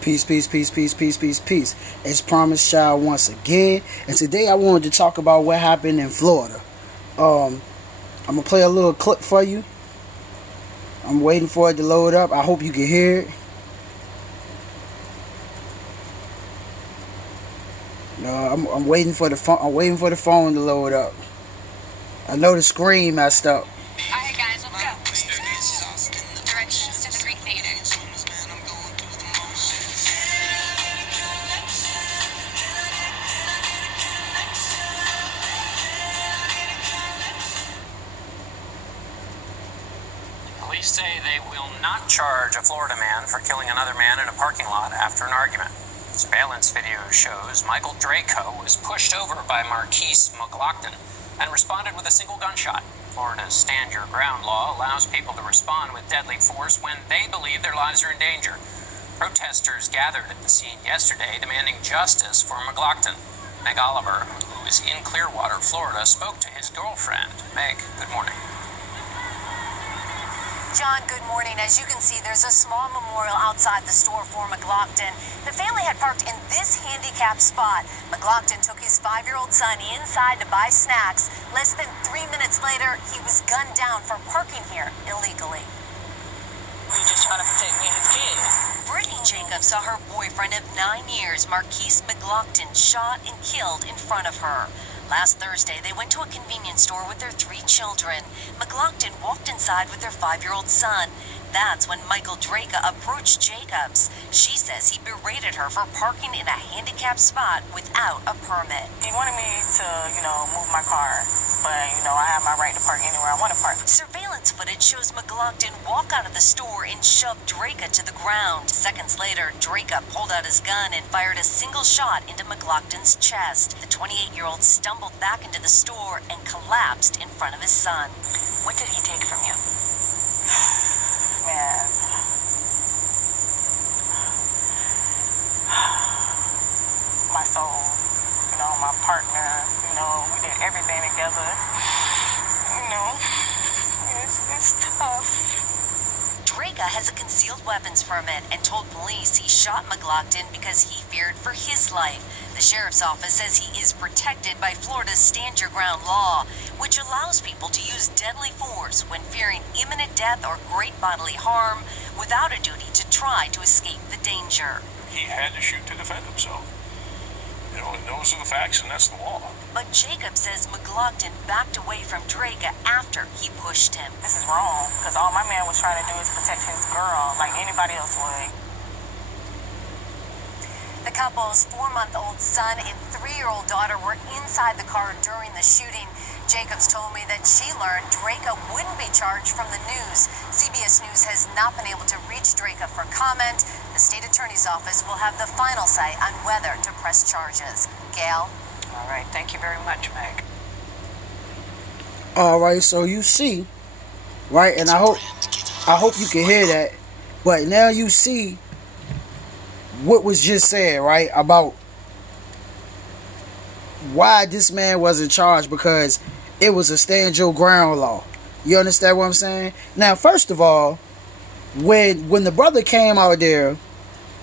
Peace, peace, peace, peace, peace, peace, peace. It's Promise Child once again, and today I wanted to talk about what happened in Florida. I'm gonna play a little clip for you. I'm waiting for it to load up. I hope you can hear it. I'm waiting for the phone. I'm waiting for the phone to load up. I know the screen messed up. Alright guys, let's go. Directions to the Greek Theater. Police say they will not charge a Florida man for killing another man in a parking lot after an argument. Surveillance video shows Michael Draco was pushed over by Marquise McLaughlin and responded with a single gunshot. Florida's Stand Your Ground law allows people to respond with deadly force when they believe their lives are in danger. Protesters gathered at the scene yesterday demanding justice for McLaughlin. Meg Oliver, who is in Clearwater, Florida, spoke to his girlfriend. Meg, good morning. John, good morning. As you can see, there's a small memorial outside the store for McLaughlin. The family had parked in this handicapped spot. McLaughlin took his 5-year-old son inside to buy snacks. Less than 3 minutes later, he was gunned down for parking here illegally. We were just trying to protect me and his kids. Brittany Jacobs saw her boyfriend of 9 years, Marquise McLaughlin, shot and killed in front of her. Last Thursday, they went to a convenience store with their 3 children. McLaughlin walked inside with their 5-year-old son. That's when Michael Draco approached Jacobs. She says he berated her for parking in a handicapped spot without a permit. He wanted me to, move my car. But, I have my right to park anywhere I want to park. Surveillance footage shows McLaughlin walk out of the store and shove Draco to the ground. Seconds later, Draco pulled out his gun and fired a single shot into McLaughlin's chest. The 28-year-old stumbled back into the store and collapsed in front of his son. What did he take from you? Man. My soul, my partner, we did everything together. It's tough. Draco has a concealed weapons permit and told police he shot McLaughlin because he feared for his life. The sheriff's office says he is protected by Florida's Stand Your Ground law, which allows people to use deadly force when fearing imminent death or great bodily harm without a duty to try to escape the danger. He had to shoot to defend himself. And those are the facts, and that's the law. But Jacob says McLaughlin backed away from Draco after he pushed him. This is wrong, because all my man was trying to do is protect his girl like anybody else would. The couple's 4-month-old son and 3-year-old daughter were inside the car during the shooting. Jacobs told me that she learned Draco wouldn't be charged from the news. CBS News has not been able to reach Draco for comment. The state attorney's office will have the final say on whether to press charges. Gail? All right, thank you very much, Meg. All right, so you see, right, and I hope you can hear that. But now you see what was just said, right, about why this man wasn't charged, because it was a stand your ground law. You understand what I'm saying? Now, first of all, when the brother came out there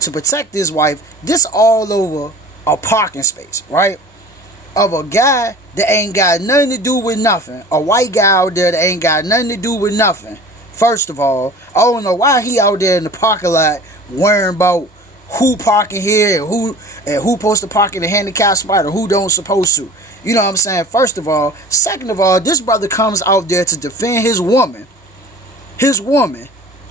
to protect his wife, this all over a parking space, right? Of a guy that ain't got nothing to do with nothing. A white guy out there that ain't got nothing to do with nothing. First of all, I don't know why he out there in the parking lot worrying about who parking here and who supposed to park in the handicap spot or who don't supposed to. You know what I'm saying? First of all. Second of all, this brother comes out there to defend his woman,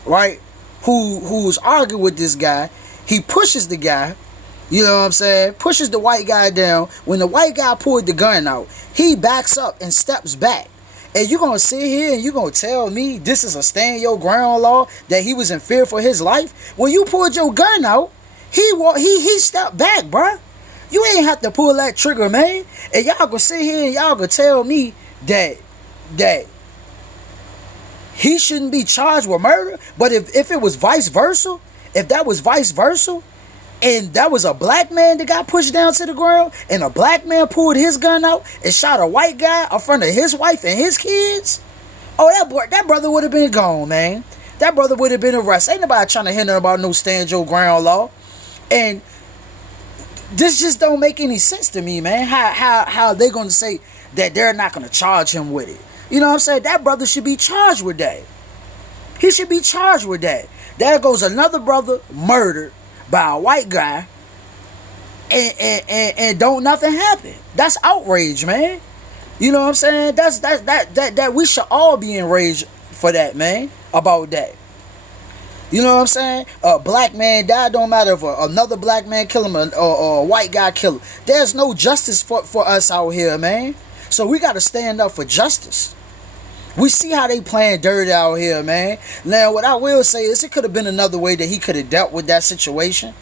right? Who's arguing with this guy. He pushes the guy, you know what I'm saying? Pushes the white guy down. When the white guy pulled the gun out, he backs up and steps back. And you're going to sit here and you're going to tell me this is a stand your ground law, that he was in fear for his life? When you pulled your gun out, he stepped back, bruh. You ain't have to pull that trigger, man. And y'all gonna sit here and y'all gonna tell me that he shouldn't be charged with murder. But if it was vice versa, if that was vice versa, and that was a black man that got pushed down to the ground, and a black man pulled his gun out and shot a white guy in front of his wife and his kids, oh, that brother would have been gone, man. That brother would have been arrested. Ain't nobody trying to hear nothing about no stand your ground law. And this just don't make any sense to me, man. How they gonna say that they're not gonna charge him with it? You know what I'm saying? That brother should be charged with that. He should be charged with that. There goes another brother murdered by a white guy, and don't nothing happen. That's outrage, man. You know what I'm saying? That we should all be enraged for that, man. About that. You know what I'm saying? A black man died. Don't matter if another black man kill him or a white guy kill him. There's no justice for us out here, man. So we got to stand up for justice. We see how they playing dirty out here, man. Now, what I will say is it could have been another way that he could have dealt with that situation.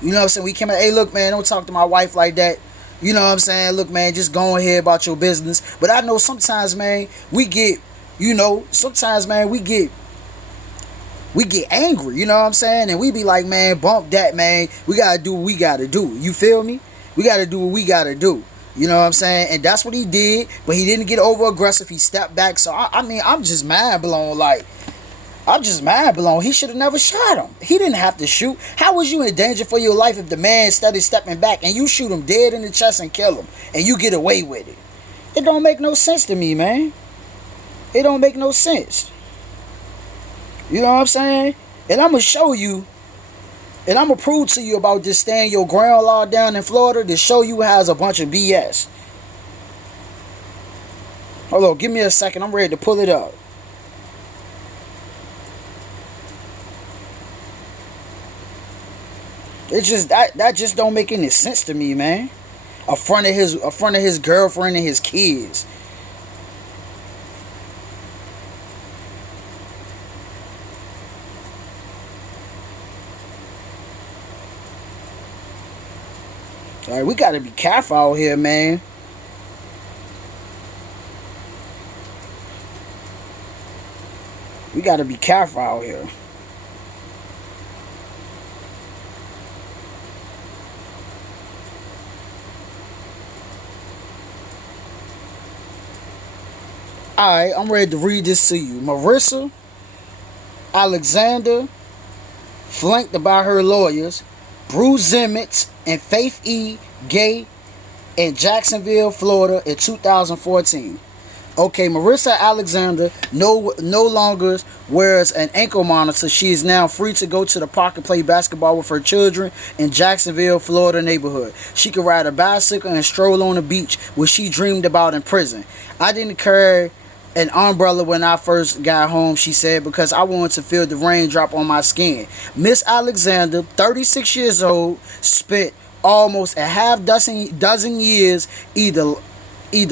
You know what I'm saying? We came out, hey, look, man, don't talk to my wife like that. You know what I'm saying? Look, man, just go ahead about your business. But I know sometimes, man, we get angry, you know what I'm saying? And we be like, man, bump that, man. We got to do what we got to do. You feel me? We got to do what we got to do. You know what I'm saying? And that's what he did. But he didn't get over aggressive. He stepped back. So, I mean, I'm just mind blown. He should have never shot him. He didn't have to shoot. How was you in danger for your life if the man started stepping back and you shoot him dead in the chest and kill him and you get away with it? It don't make no sense to me, man. It don't make no sense. You know what I'm saying? And I'm going to show you, and I'm going to prove to you about this stand your ground law down in Florida to show you how it's a bunch of BS. Hold on, give me a second. I'm ready to pull it up. It just, that just don't make any sense to me, man. In front of his girlfriend and his kids. Alright, we gotta be careful out here, man. We gotta be careful out here. Alright, I'm ready to read this to you. Marissa Alexander, flanked by her lawyers, Bruce Emmett and Faith E. Gay in Jacksonville, Florida in 2014. Okay, Marissa Alexander no longer wears an ankle monitor. She is now free to go to the park and play basketball with her children in Jacksonville, Florida neighborhood. She can ride a bicycle and stroll on the beach, which she dreamed about in prison. I didn't carry an umbrella when I first got home, she said, because I wanted to feel the raindrop on my skin. Miss Alexander, 36 years old, spent almost a half dozen years either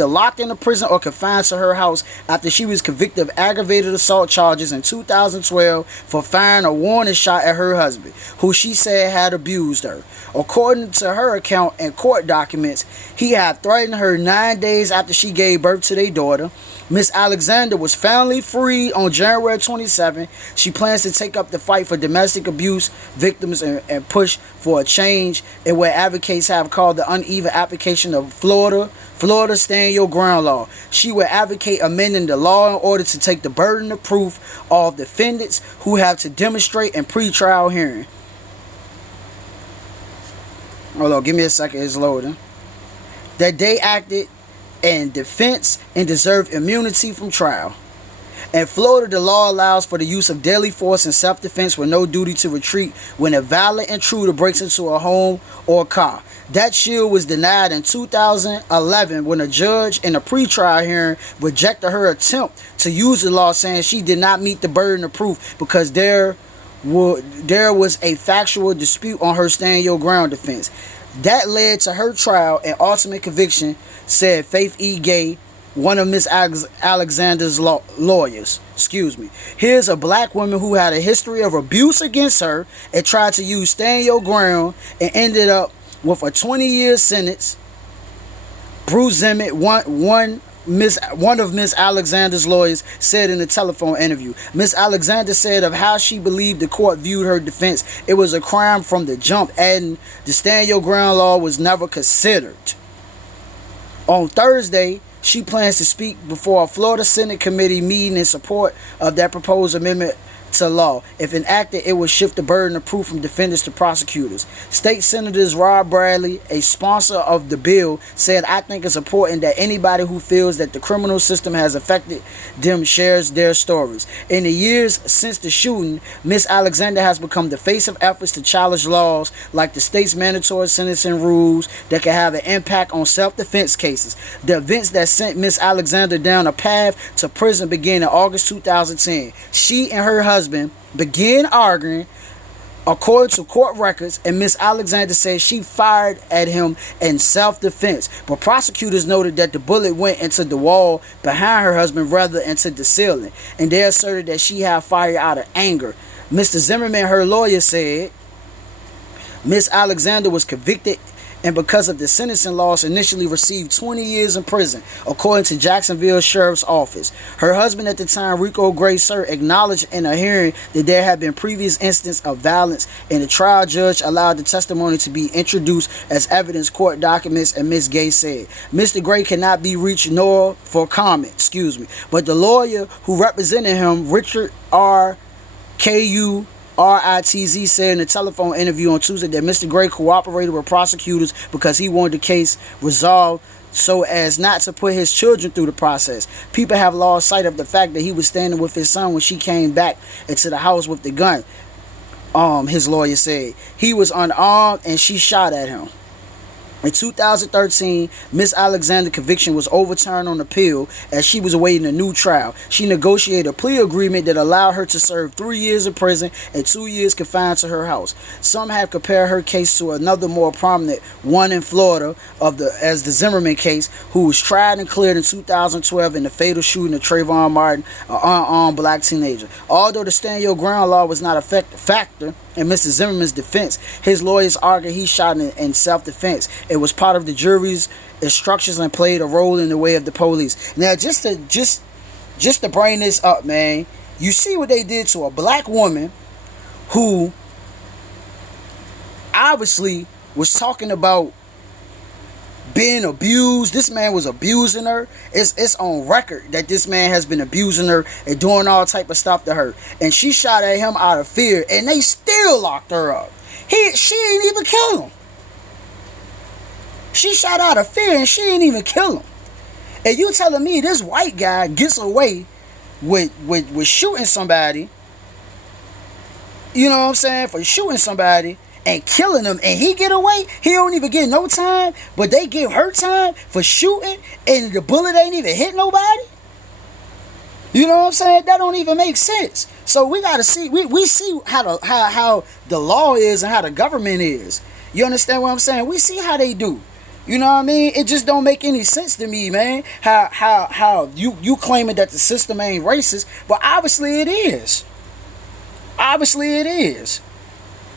locked in a prison or confined to her house after she was convicted of aggravated assault charges in 2012 for firing a warning shot at her husband, who she said had abused her. According to her account and court documents, he had threatened her 9 days after she gave birth to their daughter. Miss Alexander was finally free on January 27. She plans to take up the fight for domestic abuse victims and push for a change in what advocates have called the uneven application of Florida Stand Your Ground law. She will advocate amending the law in order to take the burden of proof of defendants who have to demonstrate in pretrial hearing. Hold on, give me a second, it's loading. That they acted in defense and deserve immunity from trial. In Florida, the law allows for the use of deadly force in self-defense with no duty to retreat when a violent intruder breaks into a home or a car. That shield was denied in 2011 when a judge in a pretrial hearing rejected her attempt to use the law, saying she did not meet the burden of proof because there was a factual dispute on her stand your ground defense. That led to her trial and ultimate conviction, said Faith E. Gay, one of Miss Alexander's lawyers. Here's a black woman who had a history of abuse against her and tried to use stand your ground and ended up with a 20-year sentence. Bruce Emmett, one of Miss Alexander's lawyers, said in a telephone interview. Miss Alexander said of how she believed the court viewed her defense, it was a crime from the jump, adding the stand your ground law was never considered. On Thursday, she plans to speak before a Florida Senate committee meeting in support of that proposed amendment to law. If enacted, it would shift the burden of proof from defendants to prosecutors. State Senators Rob Bradley, a sponsor of the bill, said, "I think it's important that anybody who feels that the criminal system has affected them shares their stories." In the years since the shooting, Miss Alexander has become the face of efforts to challenge laws like the state's mandatory sentencing rules that can have an impact on self-defense cases. The events that sent Miss Alexander down a path to prison began in August 2010. She and her husband began arguing, according to court records, and Miss Alexander said she fired at him in self-defense. But prosecutors noted that the bullet went into the wall behind her husband rather than into the ceiling, and they asserted that she had fired out of anger. Mr. Zimmerman, her lawyer, said Miss Alexander was convicted and because of the sentencing laws initially received 20 years in prison, according to Jacksonville Sheriff's Office. Her husband at the time, Rico Gray Sir, acknowledged in a hearing that there had been previous instances of violence, and the trial judge allowed the testimony to be introduced as evidence, court documents, and Ms. Gay said. Mr. Gray cannot be reached nor for comment, but the lawyer who represented him, Richard R. K.U. RITZ, said in a telephone interview on Tuesday that Mr. Gray cooperated with prosecutors because he wanted the case resolved so as not to put his children through the process. People have lost sight of the fact that he was standing with his son when she came back into the house with the gun. His lawyer said he was unarmed and she shot at him. In 2013, Miss Alexander's conviction was overturned on appeal as she was awaiting a new trial. She negotiated a plea agreement that allowed her to serve 3 years in prison and 2 years confined to her house. Some have compared her case to another more prominent one in Florida as the Zimmerman case, who was tried and cleared in 2012 in the fatal shooting of Trayvon Martin, an unarmed black teenager. Although the stand your ground law was not a factor in Mr. Zimmerman's defense, his lawyers argued he shot in self-defense. It was part of the jury's instructions and played a role in the way of the police. Now, just to bring this up, man, you see what they did to a black woman who obviously was talking about being abused. This man was abusing her. It's on record that this man has been abusing her and doing all type of stuff to her. And she shot at him out of fear, and they still locked her up. She ain't even kill him. She shot out of fear, and she ain't even kill him. And you telling me this white guy gets away with shooting somebody? You know what I'm saying? For shooting somebody and killing them, and he get away? He don't even get no time, but they give her time for shooting, and the bullet ain't even hit nobody? You know what I'm saying? That don't even make sense. So we gotta see, we see how the law is and how the government is. You understand what I'm saying? We see how they do. You know what I mean? It just don't make any sense to me, man. How you claiming that the system ain't racist, but obviously it is. Obviously it is.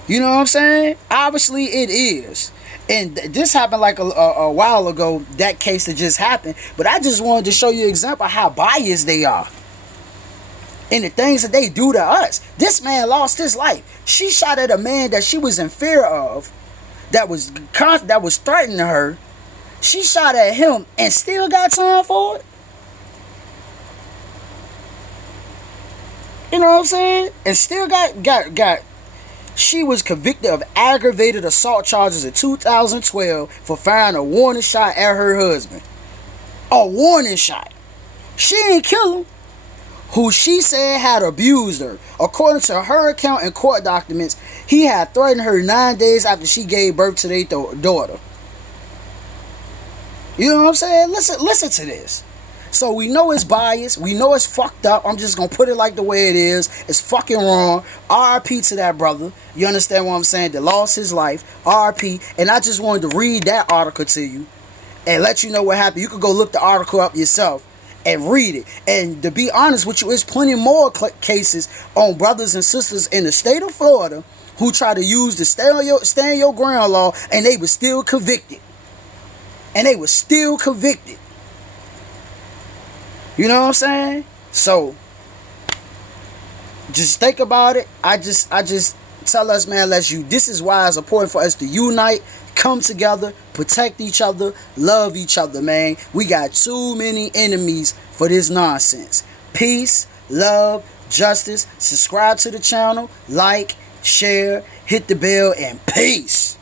You know what I'm saying? Obviously it is. And this happened like a while ago, that case that just happened. But I just wanted to show you an example of how biased they are. And the things that they do to us. This man lost his life. She shot at a man that she was in fear of, that was threatening her. She shot at him and still got time for it. You know what I'm saying? And still got. She was convicted of aggravated assault charges in 2012 for firing a warning shot at her husband. A warning shot. She ain't kill him. Who she said had abused her. According to her account and court documents, he had threatened her 9 days after she gave birth to their daughter. You know what I'm saying? Listen to this. So we know it's biased. We know it's fucked up. I'm just going to put it like the way it is. It's fucking wrong. RIP to that brother. You understand what I'm saying? That lost his life. RIP. And I just wanted to read that article to you and let you know what happened. You could go look the article up yourself and read it. And to be honest with you, there's plenty more cases on brothers and sisters in the state of Florida who try to use the stand your ground law, and they were still convicted. And they were still convicted. You know what I'm saying? So just think about it. I just tell us, man, this is why it's important for us to unite, come together, protect each other, love each other, man. We got too many enemies for this nonsense. Peace, love, justice. Subscribe to the channel, like, share, hit the bell, and peace.